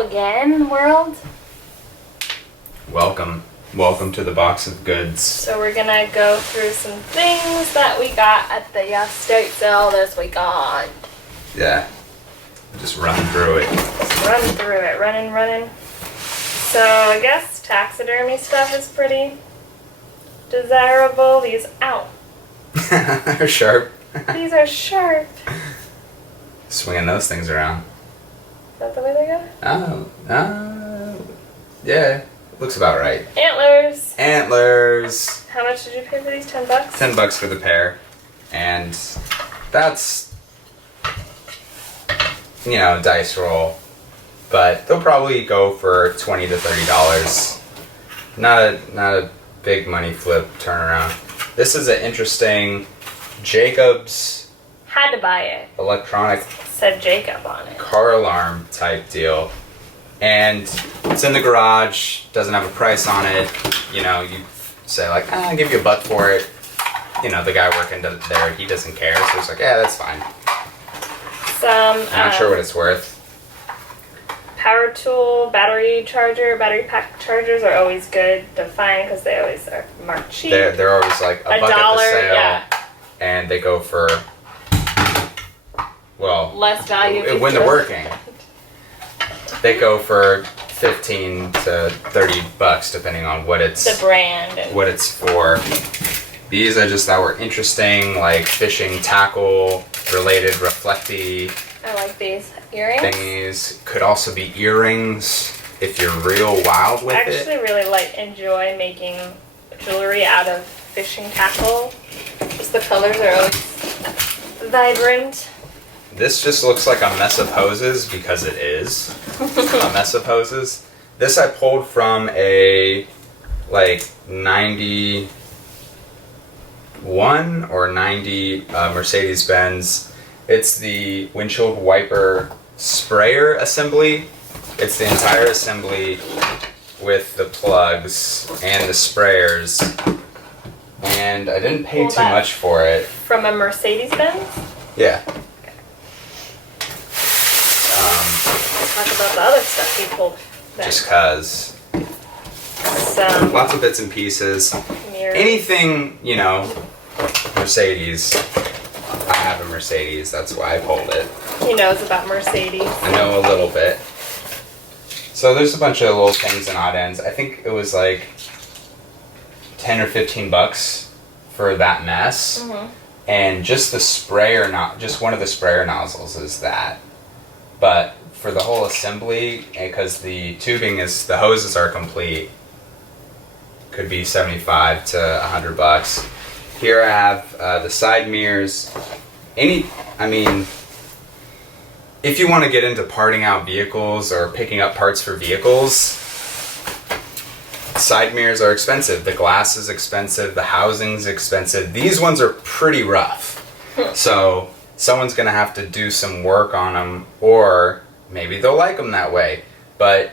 Hello again, world. Welcome. Welcome to the box of goods. So we're gonna go through some things that we got at the estate sale this weekend. Yeah. Just run through it. Just run through it, running. So I guess taxidermy stuff is pretty desirable. These, ow. They're sharp. These are sharp. Swinging those things around. Is that the way they go? Yeah. Looks about right. Antlers. Antlers. How much did you pay for these? $10? $10 for the pair. And that's, dice roll. But they'll probably go for $20 to $30. Not a big money flip turnaround. This is an interesting Jacobs Had to buy it. electronic Said Jacob on it. car alarm type deal. And it's in the garage, doesn't have a price on it. You say like, I'll give you $1 for it. The guy working there, he doesn't care. So he's like, yeah, that's fine. I'm not sure what it's worth. Power tool, battery pack chargers are always good to find because they always are marked cheap. They're always like $1 at the sale. Yeah. And they go for, well, less value when they're working. They go for $15 to $30 depending on what it's the brand and what it's for. These I just thought were interesting, like fishing tackle related reflecty I like these earrings. thingies. Could also be earrings if you're real wild with I it. actually really enjoy making jewelry out of fishing tackle. Just the colors are always vibrant. This just looks like a mess of hoses because it is a mess of hoses. This I pulled from a 91 or 90 Mercedes-Benz. It's the windshield wiper sprayer assembly. It's the entire assembly with the plugs and the sprayers. And I didn't pay too much for it. From a Mercedes-Benz? Yeah. Talk about the other stuff you pulled. Just cause. Some Lots of bits and pieces. mirrors. Anything, Mercedes. I have a Mercedes, that's why I pulled it. He knows about Mercedes. I know a little bit. So there's a bunch of little things and odd ends. I think it was like $10 or $15 for that mess. Mm-hmm. And just the sprayer, just one of the sprayer nozzles is that. But for the whole assembly, because the the hoses are complete, could be $75 to $100. Here I have the side mirrors. If you want to get into parting out vehicles or picking up parts for vehicles, side mirrors are expensive. The glass is expensive. The housing's expensive. These ones are pretty rough. So someone's going to have to do some work on them, or maybe they'll like them that way. But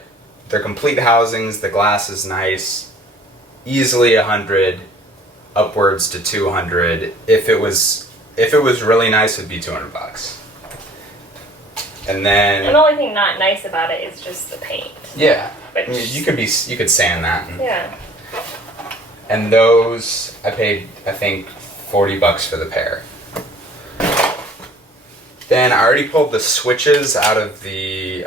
they're complete housings. The glass is nice. Easily 100, upwards to 200. If it was really nice, it'd be $200. And then And the only thing not nice about it is just the paint. yeah, Which, you could sand that. yeah. And those I paid I think $40 for the pair. Then I already pulled the switches out of the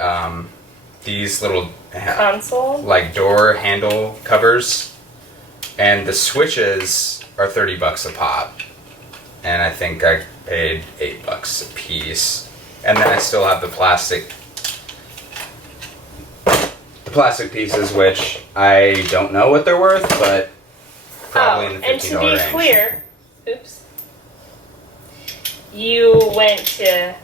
these little Console. like door handle covers, and the switches are $30 a pop, and I think I paid $8 a piece. And then I still have the plastic pieces, which I don't know what they're worth, but probably in the $15 and to be range. clear, oops, you went to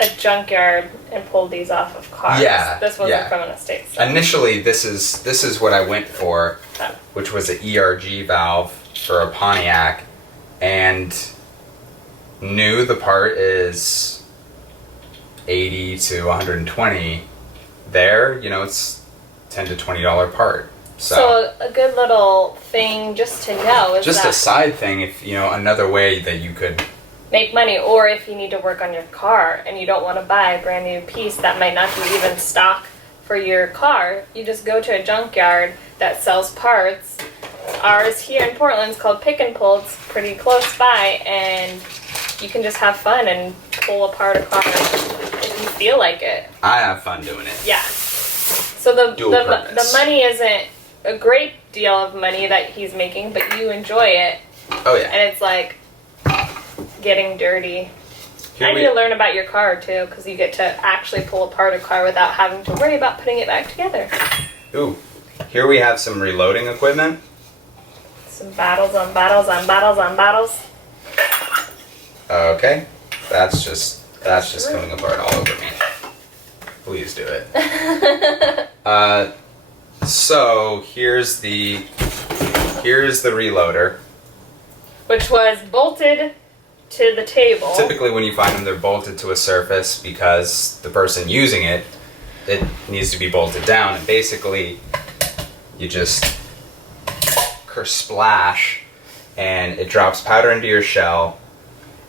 a junkyard and pulled these off of cars. Yeah, This wasn't yeah. from an estate sale. Initially, this is what I went for, Oh. which was an ERG valve for a Pontiac, and new the part is $80 to $120. There, it's $10 to $20 part. So a good little thing just to know is just that a side thing, if another way that you could make money, or if you need to work on your car and you don't want to buy a brand new piece that might not be even stock for your car, you just go to a junkyard that sells parts. Ours here in Portland is called Pick and Pull. It's pretty close by, and you can just have fun and pull apart a car if you feel like it. I have fun doing it. Yeah. So the money isn't a great deal of money that he's making, but you enjoy it. Oh yeah. And it's like getting dirty. Here And you learn about your car too, because you get to actually pull apart a car without having to worry about putting it back together. Ooh, here we have some reloading equipment. Some battles on battles on battles on battles. Okay, that's just coming apart all over me. Please do it. So here's the reloader. Which was bolted to the table. Typically when you find them, they're bolted to a surface because the person using it needs to be bolted down. And basically, you just splash, and it drops powder into your shell,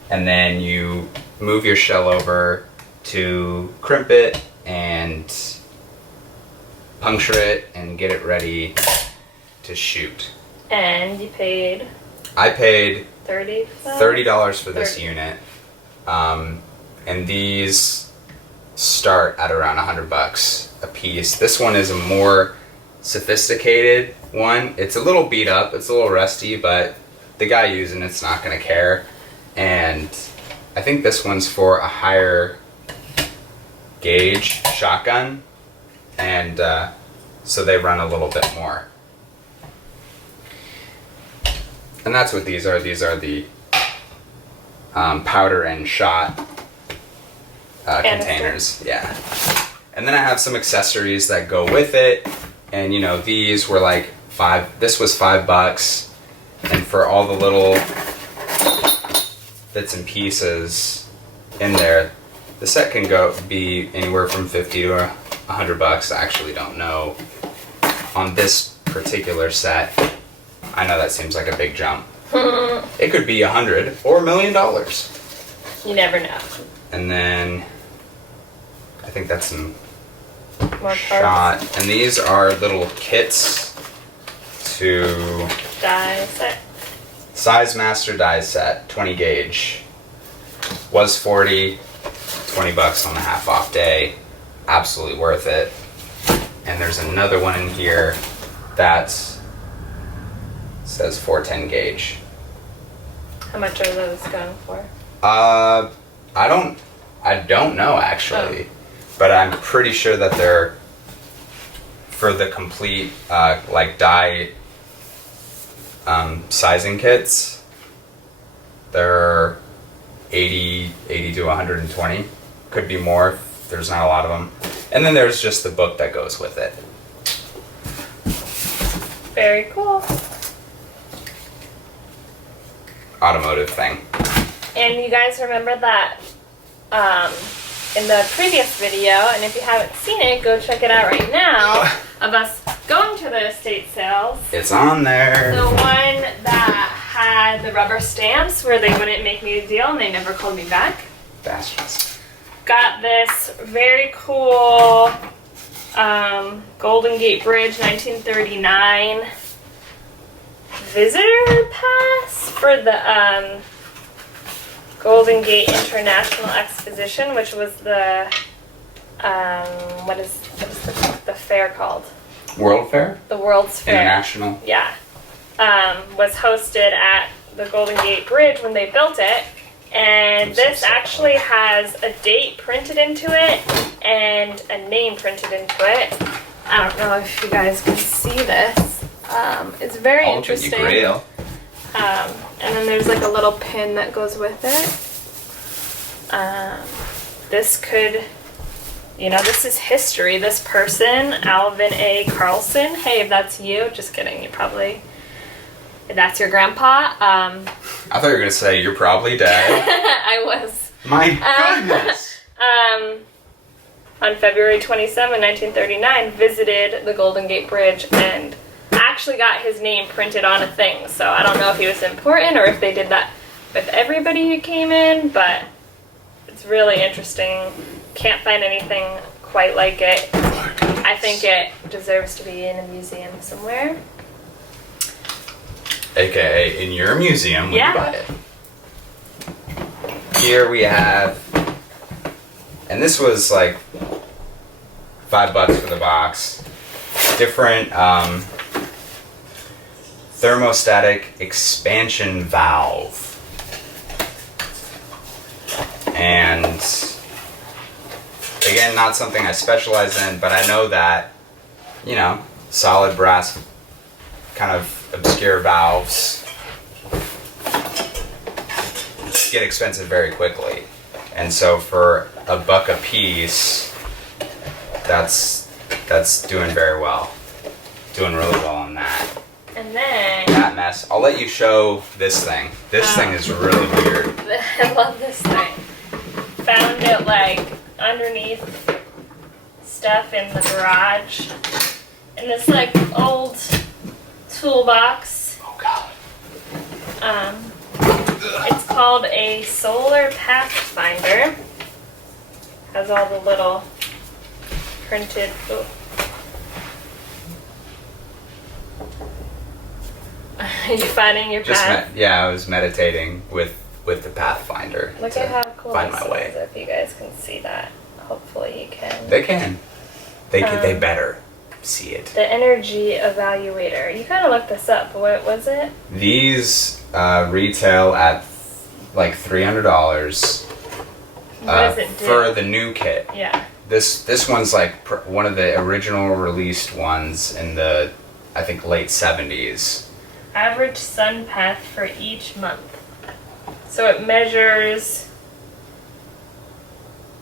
and then you move your shell over to crimp it and puncture it and get it ready to shoot. And you paid I paid $30 for this unit, and these start at around $100 a piece. This one is a more sophisticated one. It's a little beat up, it's a little rusty, but the guy using it's not going to care. And I think this one's for a higher gauge shotgun, and so they run a little bit more. And that's what these are. These are the powder and shot containers. Yeah. And then I have some accessories that go with it. And you know, these were like this was $5. And for all the little bits and pieces in there, the set can be anywhere from $50 to $100. I actually don't know on this particular set. I know that seems like a big jump. It could be $100 or $1 million. You never know. And then I think that's some More shot. parts. And these are little kits to Die set. Size Master die set, 20 gauge. Was $40, $20 on the half off day. Absolutely worth it. And there's another one in here that says 410 gauge. How much are those going for? I don't know actually, but I'm pretty sure that they're for the complete like die sizing kits. They're 80 to 120. Could be more if there's not a lot of them. And then there's just the book that goes with it. Very cool. Automotive thing. And you guys remember that in the previous video, and if you haven't seen it, go check it out right now, of us going to the estate sales. It's on there. The one that had the rubber stamps where they wouldn't make me a deal and they never called me back. Bastards. Got this very cool Golden Gate Bridge 1939 visitor pass for the Golden Gate International Exposition, which was the what is the fair called? World Fair? The World's Fair. International. Yeah. Was hosted at the Golden Gate Bridge when they built it. And this actually has a date printed into it and a name printed into it. I don't know if you guys can see this. It's very interesting. And then there's like a little pin that goes with it. This could, this is history. This person, Alvin A. Carlson. Hey, if that's you, just kidding. You probably, if that's your grandpa. I thought you were going to say you're probably dead. I was. My goodness. On February 27, 1939, visited the Golden Gate Bridge and actually got his name printed on a thing. So I don't know if he was important or if they did that with everybody who came in, but it's really interesting. Can't find anything quite like it. I I think it deserves to be in a museum somewhere. AKA in your museum when Yeah. you buy it. Here we have, and this was like $5 for the box. Different thermostatic expansion valve. And again, not something I specialize in, but I know that, you know, solid brass kind of obscure valves get expensive very quickly. And so for $1 a piece, that's doing very well. Doing really well on that. And then That mess. I'll let you show this thing. This thing is really weird. I love this thing. Found it like underneath stuff in the garage. In this like old toolbox. Oh god. It's called a Solar Pathfinder. Has all the little printed. Ooh. Are you finding your path? I was meditating with the Pathfinder. Look to at how cool find this my way. is. If you guys can see that, hopefully you can. They can. They Um, better see it. The Energy Evaluator. You kind of looked this up. What was it? These retail at like $300 What does it do? for the new kit. Yeah. This one's like one of the original released ones in the, I think, late 70s. Average sun path for each month. So it measures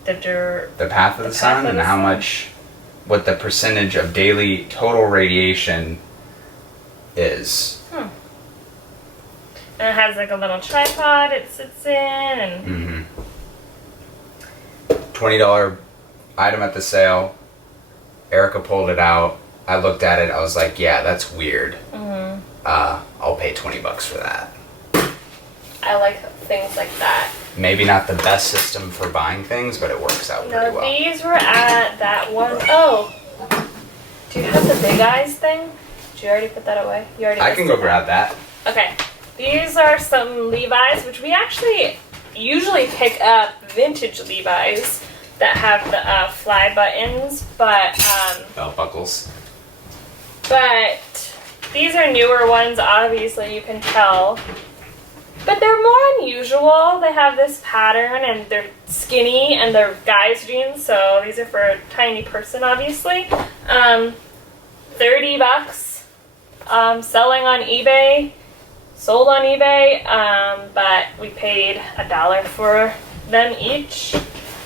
the The path of the sun and how much, what the percentage of daily total radiation is. And it has like a little tripod it sits in, and $20 item at the sale. Erica pulled it out. I looked at it. I was like, yeah, that's weird. I'll pay $20 for that. I like things like that. Maybe not the best system for buying things, but it works out pretty No, well. these were at that one. Oh, do you have the Big Eyes thing? Did you already put that away? You already. I can go listed grab that. Okay, these are some Levi's, which we actually usually pick up vintage Levi's that have the fly buttons, but Belt buckles. these are newer ones. Obviously, you can tell. But they're more unusual. They have this pattern and they're skinny and they're guys' jeans, so these are for a tiny person, obviously. $30. Selling on eBay, sold on eBay, but we paid $1 for them each.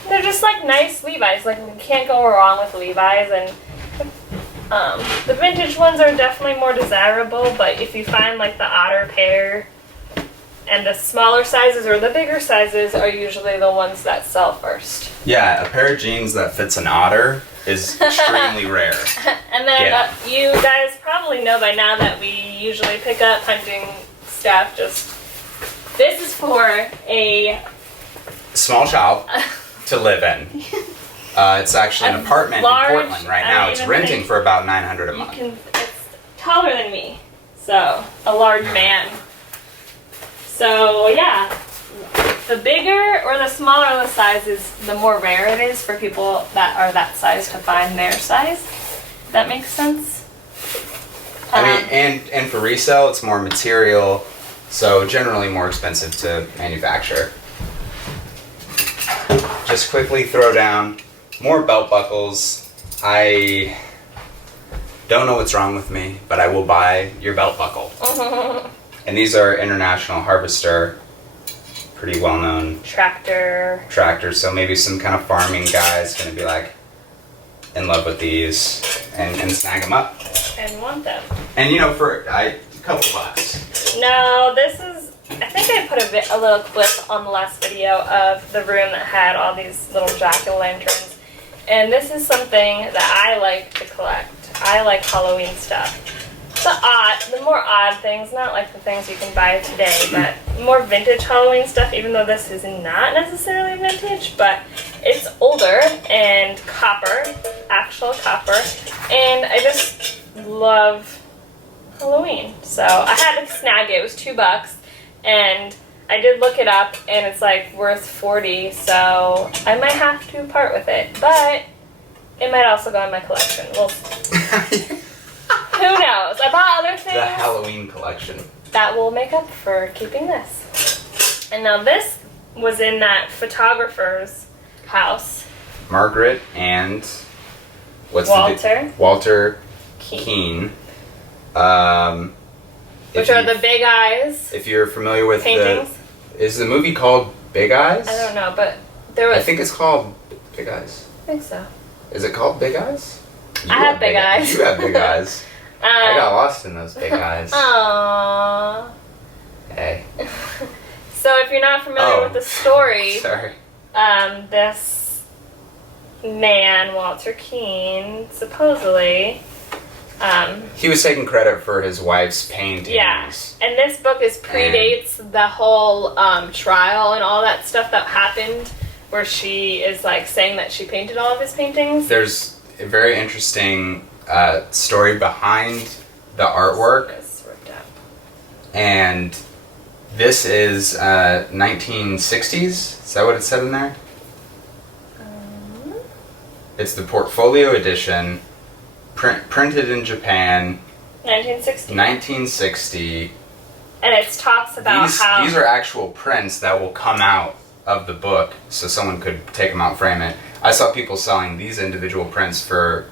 They're just like nice Levi's. Like, you can't go wrong with Levi's, and the vintage ones are definitely more desirable, but if you find like the otter pair, and the smaller sizes or the bigger sizes are usually the ones that sell first. Yeah, a pair of jeans that fits an otter is extremely rare. And then Yeah. You guys probably know by now that we usually pick up hunting stuff. This is for a Small shop to live in. It's actually an A apartment large- in Portland right now. I It's mean, renting think for about $900 a you month. can. It's taller than me, so a large man. So yeah, the bigger or the smaller the size is, the more rare it is for people that are that size to find their size. If that makes sense. I mean, and for resale, it's more material, so generally more expensive to manufacture. Just quickly throw down more belt buckles. I don't know what's wrong with me, but I will buy your belt buckle. And these are International Harvester, pretty well-known Tractor. tractors, so maybe some kind of farming guy is going to be like in love with these and snag them up. And want them. And you know, for a couple bucks. No, this is. I think I put a little clip on the last video of the room that had all these little jack-o'-lanterns. And this is something that I like to collect. I like Halloween stuff. The more odd things, not like the things you can buy today, but more vintage Halloween stuff, even though this is not necessarily vintage, but it's older and copper, actual copper. And I just love Halloween. So I had to snag it. It was $2. And I did look it up, and it's like worth $40, so I might have to part with it. But it might also go in my collection. Well, who knows? I bought other things. The Halloween collection. That will make up for keeping this. And now this was in that photographer's house. Margaret and Walter Walter Keane. Keane. Which are the big eyes If you're familiar with paintings. Is the movie called Big Eyes? I don't know, but there was. I think it's called Big Eyes. I think so. Is it called Big Eyes? You I have big eyes. You have big eyes. I got lost in those big eyes. Aww. Hey. So if you're not familiar with the story, Sorry. this man, Walter Keane, supposedly, He was taking credit for his wife's paintings. yeah, and this book predates the whole trial and all that stuff that happened, where she is like saying that she painted all of his paintings. There's a very interesting story behind the artwork, It's ripped out. and this is 1960s. Is that what it said in there? It's the Portfolio edition, printed in Japan, 1960. 1960. And it talks about how These are actual prints that will come out of the book, so someone could take them out and frame it. I saw people selling these individual prints from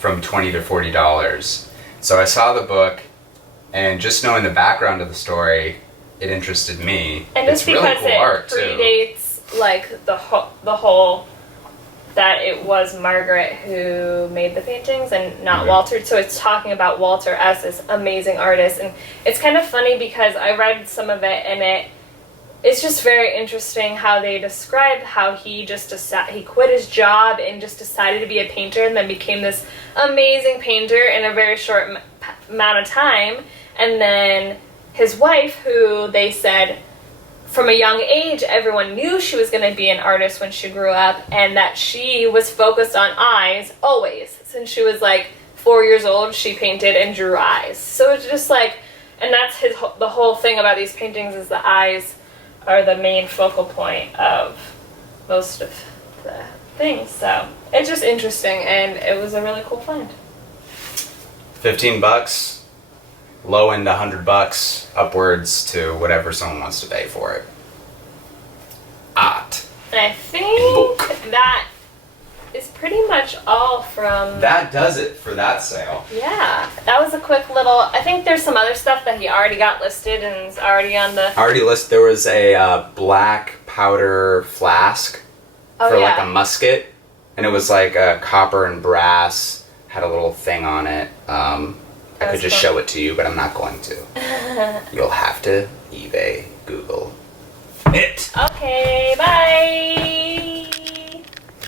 $20 to $40. So I saw the book, and just knowing the background of the story, it interested me. and just it's really because cool it art too. predates like the whole that it was Margaret who made the paintings and not Mhm. Walter. So it's talking about Walter as this amazing artist, and it's kind of funny because I read some of it, and it's just very interesting how they describe how he just he quit his job and just decided to be a painter, and then became this amazing painter in a very short amount of time. And then his wife, who they said from a young age, everyone knew she was going to be an artist when she grew up, and that she was focused on eyes always. Since she was like 4 years old, she painted and drew eyes. So it's just like, and that's the whole thing about these paintings is the eyes are the main focal point of most of the things. So it's just interesting, and it was a really cool find. $15, low end $100, upwards to whatever someone wants to pay for it. Art. And I think that is pretty much all from... That does it for that sale. Yeah, that was a quick little... I think there's some other stuff that he already got listed and is already on the... Already listed. There was a black powder flask Oh, for yeah. like a musket, and it was like a copper and brass, had a little thing on it. I could That's just cool. show it to you, but I'm not going to. You'll have to eBay, Google it. Okay, bye!